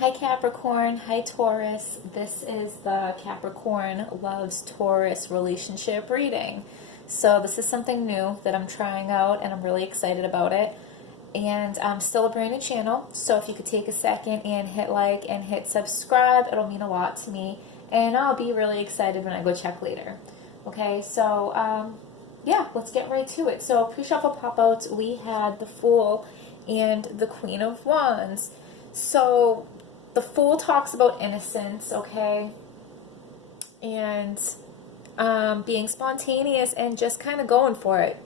Hi Capricorn, hi Taurus. This is the Capricorn Loves Taurus relationship reading. So this is something new that I'm trying out and I'm really excited about it. And I'm still a brand new channel, so if you could take a second and hit like and hit subscribe, it'll mean a lot to me. And I'll be really excited when I go check later. Okay, so yeah, let's get right to it. So pre-shuffle pop-outs, we had the Fool and the Queen of Wands. So the Fool talks about innocence, okay, and being spontaneous and just kind of going for it,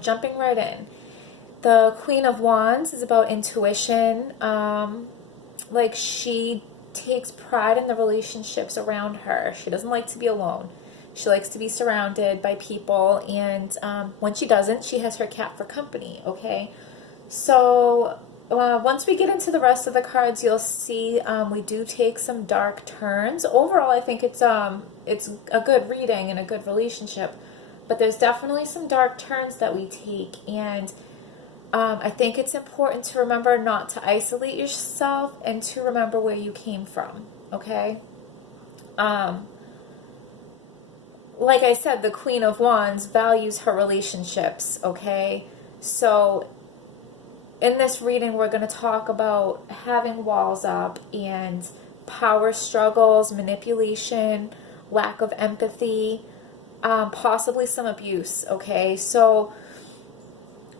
jumping right in. The Queen of Wands is about intuition, like she takes pride in the relationships around her. She doesn't like to be alone. She likes to be surrounded by people, and when she doesn't, she has her cat for company, okay? So once we get into the rest of the cards, you'll see we do take some dark turns. Overall, I think it's a good reading and a good relationship, but there's definitely some dark turns that we take, and I think it's important to remember not to isolate yourself and to remember where you came from, okay? Like I said, the Queen of Wands values her relationships, okay? So in this reading, we're going to talk about having walls up and power struggles, manipulation, lack of empathy, possibly some abuse, okay? So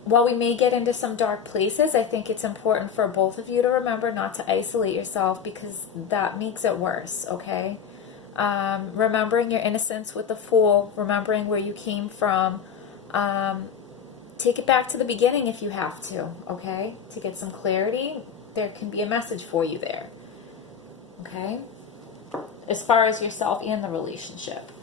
while we may get into some dark places, I think it's important for both of you to remember not to isolate yourself, because that makes it worse, okay? Remembering your innocence with the Fool, remembering where you came from, take it back to the beginning if you have to, okay? To get some clarity, there can be a message for you there, okay? As far as yourself and the relationship.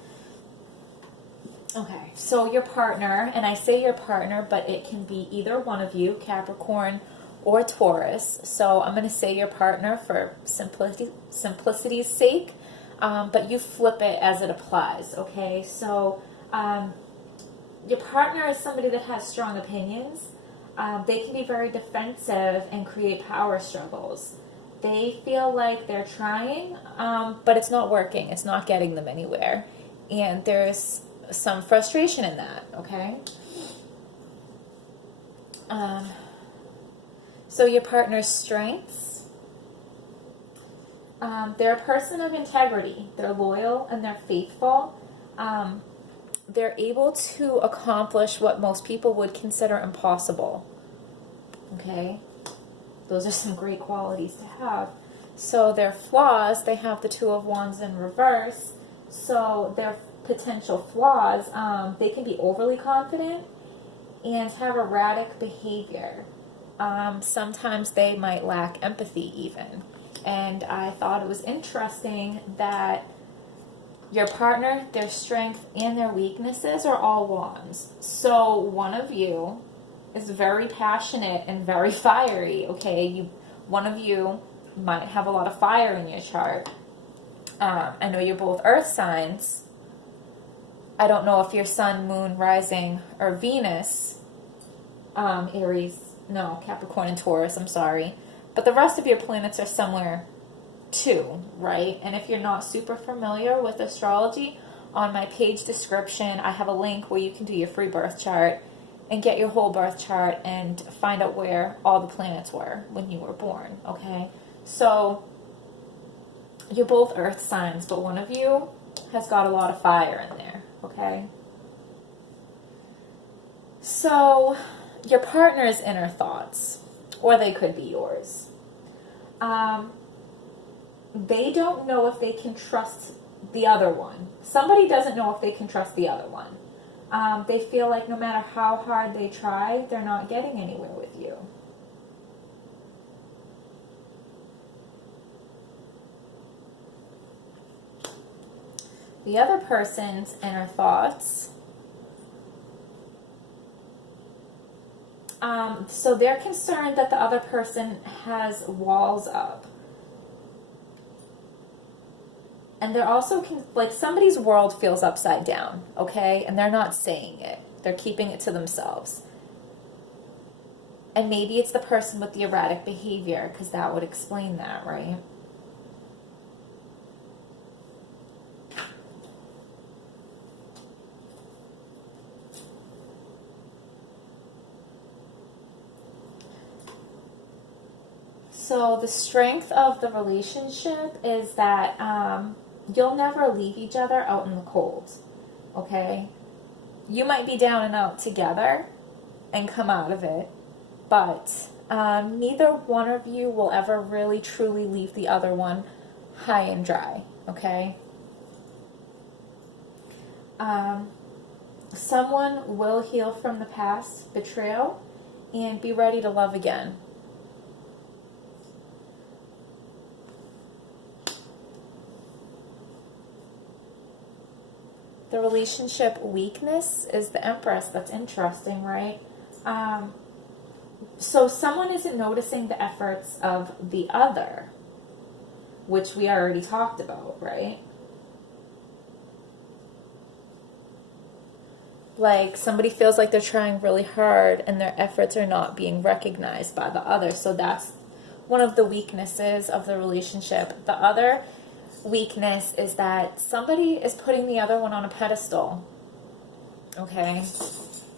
Okay, so your partner, and I say your partner, but it can be either one of you, Capricorn or Taurus. So I'm going to say your partner for simplicity's sake, but you flip it as it applies, okay? So your partner is somebody that has strong opinions. They can be very defensive and create power struggles. They feel like they're trying, but it's not working. It's not getting them anywhere. And there's some frustration in that, okay? So your partner's strengths. They're a person of integrity. They're loyal and they're faithful. They're able to accomplish what most people would consider impossible. Okay? Those are some great qualities to have. So their flaws, they have the Two of Wands in reverse. So their potential flaws, they can be overly confident and have erratic behavior. Sometimes they might lack empathy even. And I thought it was interesting that your partner, their strength and their weaknesses are all wands. So one of you is very passionate and very fiery, okay? One of you might have a lot of fire in your chart. I know you're both earth signs. I don't know if your sun, moon, rising, or Venus, Capricorn and Taurus, I'm sorry. But the rest of your planets are somewhere too, right? And if you're not super familiar with astrology, on my page description, I have a link where you can do your free birth chart and get your whole birth chart and find out where all the planets were when you were born, okay? So you're both earth signs, but one of you has got a lot of fire in there, okay? So your partner's inner thoughts, or they could be yours. They don't know if they can trust the other one. Somebody doesn't know if they can trust the other one. They feel like no matter how hard they try, they're not getting anywhere with you. The other person's inner thoughts. So they're concerned that the other person has walls up. And they're also, like, somebody's world feels upside down, okay? And they're not saying it. They're keeping it to themselves. And maybe it's the person with the erratic behavior, because that would explain that, right? So the strength of the relationship is that you'll never leave each other out in the cold, okay? You might be down and out together and come out of it, but neither one of you will ever really truly leave the other one high and dry, okay? Someone will heal from the past betrayal and be ready to love again. The relationship weakness is the Empress. That's interesting, right? So someone isn't noticing the efforts of the other, which we already talked about, right? Like somebody feels like they're trying really hard and their efforts are not being recognized by the other. So that's one of the weaknesses of the relationship. The other weakness is that somebody is putting the other one on a pedestal, okay?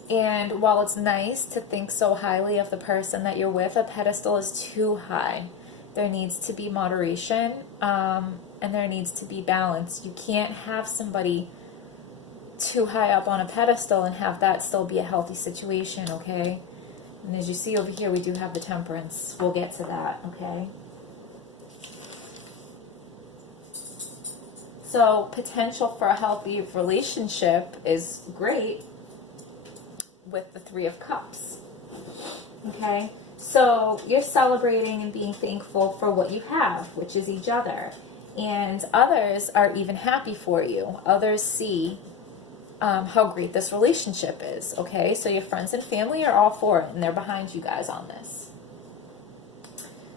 And while it's nice to think so highly of the person that you're with, a pedestal is too high. There needs to be moderation, and there needs to be balance. You can't have somebody too high up on a pedestal and have that still be a healthy situation, okay? And as you see over here, we do have the Temperance. We'll get to that, okay? So potential for a healthy relationship is great with the Three of Cups. Okay? So you're celebrating and being thankful for what you have, which is each other. And others are even happy for you. Others see how great this relationship is. Okay? So your friends and family are all for it, and they're behind you guys on this.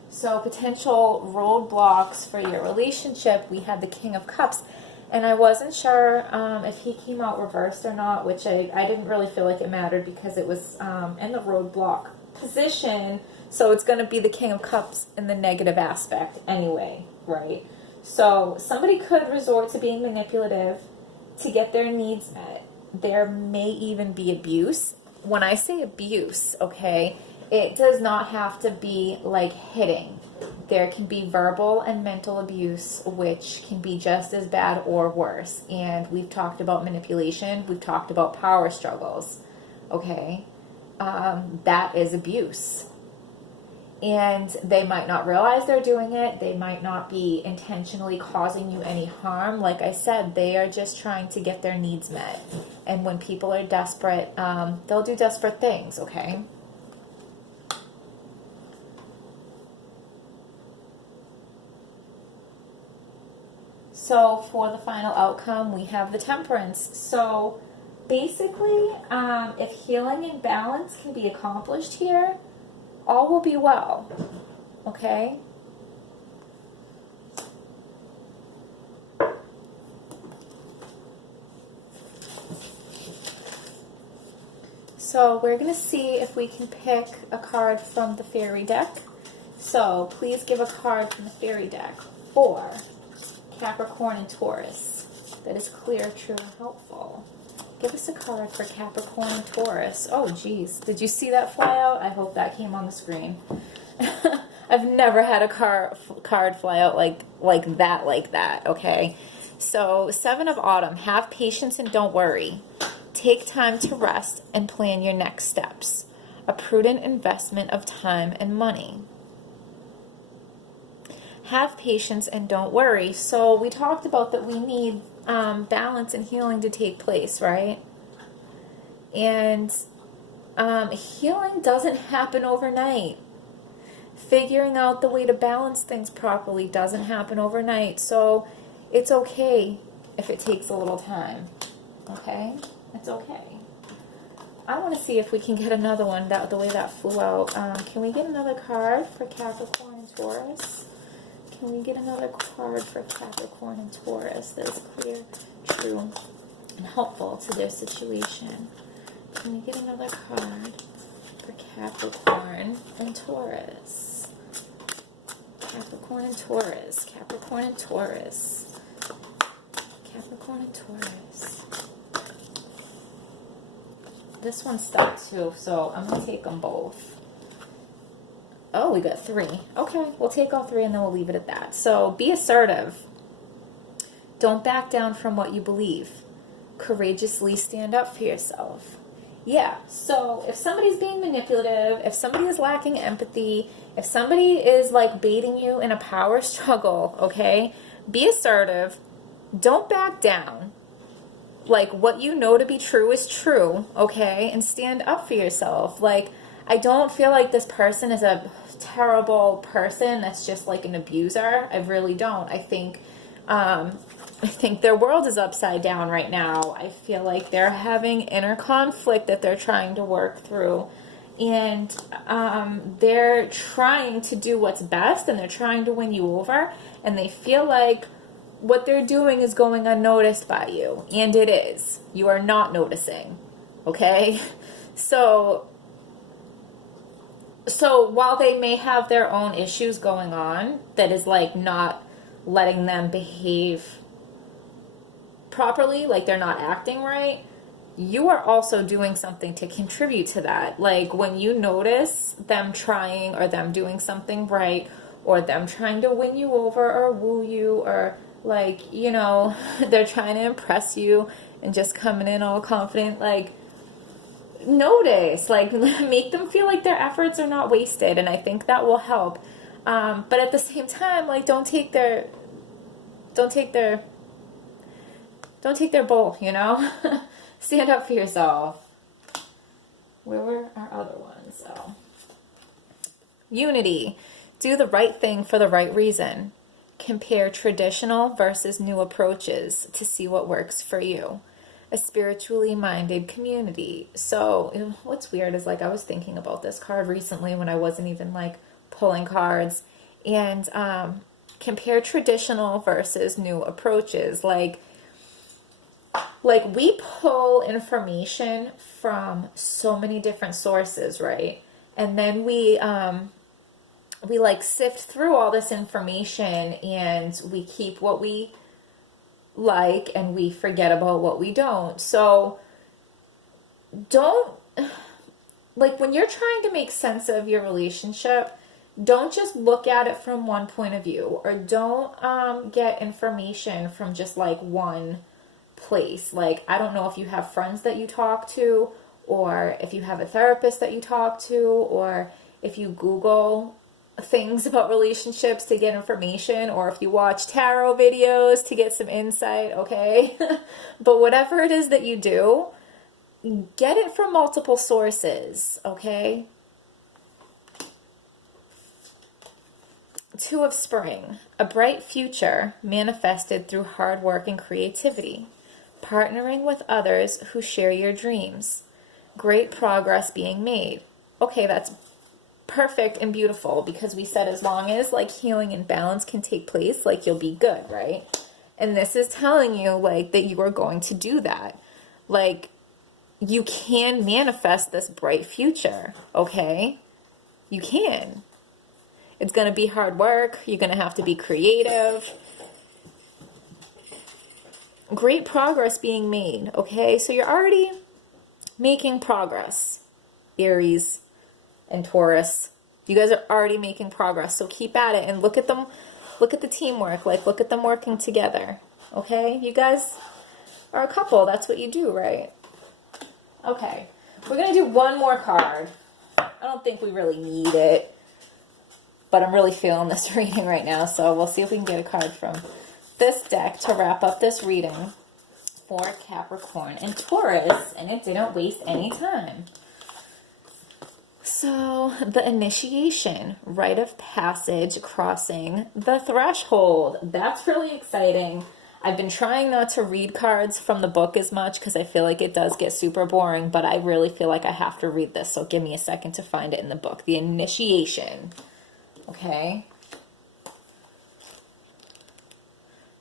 So potential roadblocks for your relationship, we had the King of Cups. And I wasn't sure if he came out reversed or not, which I didn't really feel like it mattered because it was in the roadblock position. So it's going to be the King of Cups in the negative aspect anyway, right? So somebody could resort to being manipulative to get their needs met. There may even be abuse. When I say abuse, okay, it does not have to be like hitting. There can be verbal and mental abuse, which can be just as bad or worse. And we've talked about manipulation. We've talked about power struggles. Okay? That is abuse. And they might not realize they're doing it. They might not be intentionally causing you any harm. Like I said, they are just trying to get their needs met. And when people are desperate, they'll do desperate things, okay? So for the final outcome, we have the Temperance. So basically, if healing and balance can be accomplished here, all will be well, okay? So we're going to see if we can pick a card from the fairy deck. So please give a card from the fairy deck for Capricorn and Taurus that is clear, true, and helpful. Give us a card for Capricorn and Taurus. Oh, geez. Did you see that fly out? I hope that came on the screen. I've never had a card fly out like that, okay? So, 7 of Autumn. Have patience and don't worry. Take time to rest and plan your next steps. A prudent investment of time and money. Have patience and don't worry. So we talked about that we need balance and healing to take place, right? And healing doesn't happen overnight. Figuring out the way to balance things properly doesn't happen overnight. So it's okay if it takes a little time. Okay? It's okay. I want to see if we can get another one the way that flew out. Can we get another card for Capricorn and Taurus? Can we get another card for Capricorn and Taurus that is clear, true, and helpful to their situation? Can we get another card for Capricorn and Taurus. Capricorn and Taurus. Capricorn and Taurus. Capricorn and Taurus. This one stuck too, so I'm going to take them both. Oh, we got 3. Okay, we'll take all 3 and then we'll leave it at that. So be assertive. Don't back down from what you believe. Courageously stand up for yourself. Yeah, so if somebody's being manipulative, if somebody is lacking empathy, if somebody is like baiting you in a power struggle, okay, be assertive. Don't back down. Like, what you know to be true is true, okay, and stand up for yourself. Like, I don't feel like this person is a terrible person that's just like an abuser. I really don't. I think their world is upside down right now. I feel like they're having inner conflict that they're trying to work through. And they're trying to do what's best, and they're trying to win you over. And they feel like what they're doing is going unnoticed by you. And it is. You are not noticing. Okay? So while they may have their own issues going on, that is like not letting them behave properly, like they're not acting right, you are also doing something to contribute to that. Like when you notice them trying or them doing something right, or them trying to win you over or woo you, or like, you know, they're trying to impress you and just coming in all confident, like, notice, like, make them feel like their efforts are not wasted, and I think that will help. But at the same time, like, don't take their bull, you know? Stand up for yourself. Where were our other ones? So, unity. Do the right thing for the right reason. Compare traditional versus new approaches to see what works for you. A spiritually minded community. So, you know, what's weird is, like, I was thinking about this card recently when I wasn't even, like, pulling cards. And compare traditional versus new approaches. Like we pull information from so many different sources, right? And then we like sift through all this information, and we keep what we like and we forget about what we don't. So don't, like, when you're trying to make sense of your relationship, don't just look at it from one point of view, or don't get information from just like one place. Like, I don't know if you have friends that you talk to, or if you have a therapist that you talk to, or if you Google things about relationships to get information, or if you watch tarot videos to get some insight, okay? But whatever it is that you do, get it from multiple sources, okay? Two of Spring, a bright future manifested through hard work and creativity. Partnering with others who share your dreams. Great progress being made. Okay, that's perfect and beautiful, because we said as long as like healing and balance can take place, like, you'll be good, right? And this is telling you, like, that you are going to do that. Like, you can manifest this bright future, okay? You can. It's going to be hard work. You're going to have to be creative. Great progress being made, okay? So you're already making progress, Aries and Taurus. You guys are already making progress, so keep at it and look at them. Look at the teamwork. Like, look at them working together, okay? You guys are a couple. That's what you do, right? Okay, we're going to do one more card. I don't think we really need it, but I'm really feeling this reading right now, so we'll see if we can get a card from this deck to wrap up this reading for Capricorn and Taurus, and it didn't waste any time. So, the initiation, rite of passage, crossing the threshold. That's really exciting. I've been trying not to read cards from the book as much because I feel like it does get super boring, but I really feel like I have to read this, so give me a second to find it in the book. The initiation. Okay.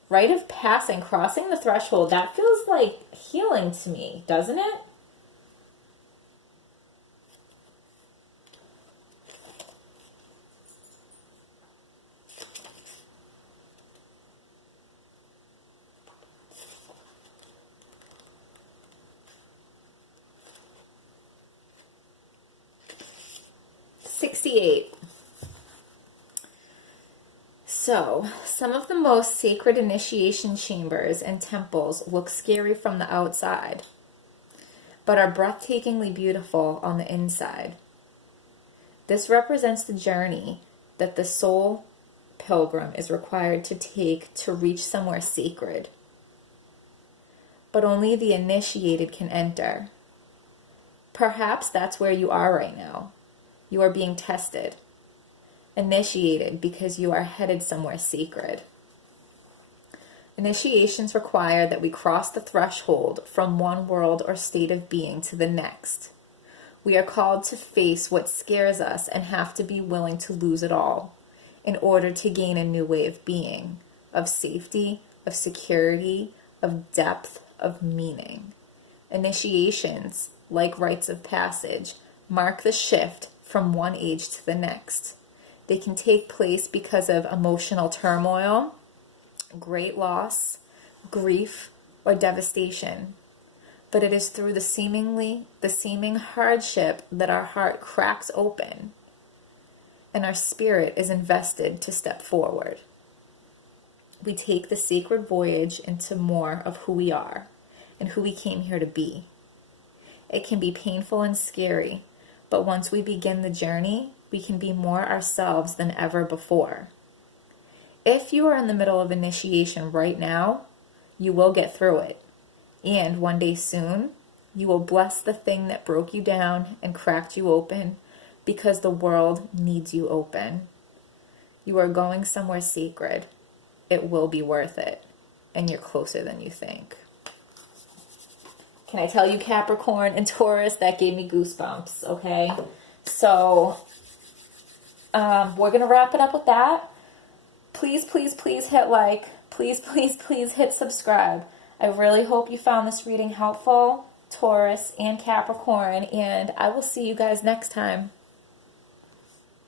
Rite of passing, crossing the threshold. That feels like healing to me, doesn't it? 68. So, some of the most sacred initiation chambers and temples look scary from the outside, but are breathtakingly beautiful on the inside. This represents the journey that the soul pilgrim is required to take to reach somewhere sacred. But only the initiated can enter. Perhaps that's where you are right now. You are being tested, initiated because you are headed somewhere sacred. Initiations require that we cross the threshold from one world or state of being to the next. We are called to face what scares us and have to be willing to lose it all in order to gain a new way of being, of safety, of security, of depth, of meaning. Initiations, like rites of passage, mark the shift from one age to the next. They can take place because of emotional turmoil, great loss, grief, or devastation. But it is through the seeming hardship that our heart cracks open and our spirit is invested to step forward. We take the sacred voyage into more of who we are and who we came here to be. It can be painful and scary, but once we begin the journey, we can be more ourselves than ever before. If you are in the middle of initiation right now, you will get through it. And one day soon, you will bless the thing that broke you down and cracked you open because the world needs you open. You are going somewhere sacred. It will be worth it. And you're closer than you think. Can I tell you, Capricorn and Taurus, that gave me goosebumps, okay? So, we're going to wrap it up with that. Please, please, please hit like. Please, please, please hit subscribe. I really hope you found this reading helpful, Taurus and Capricorn, and I will see you guys next time.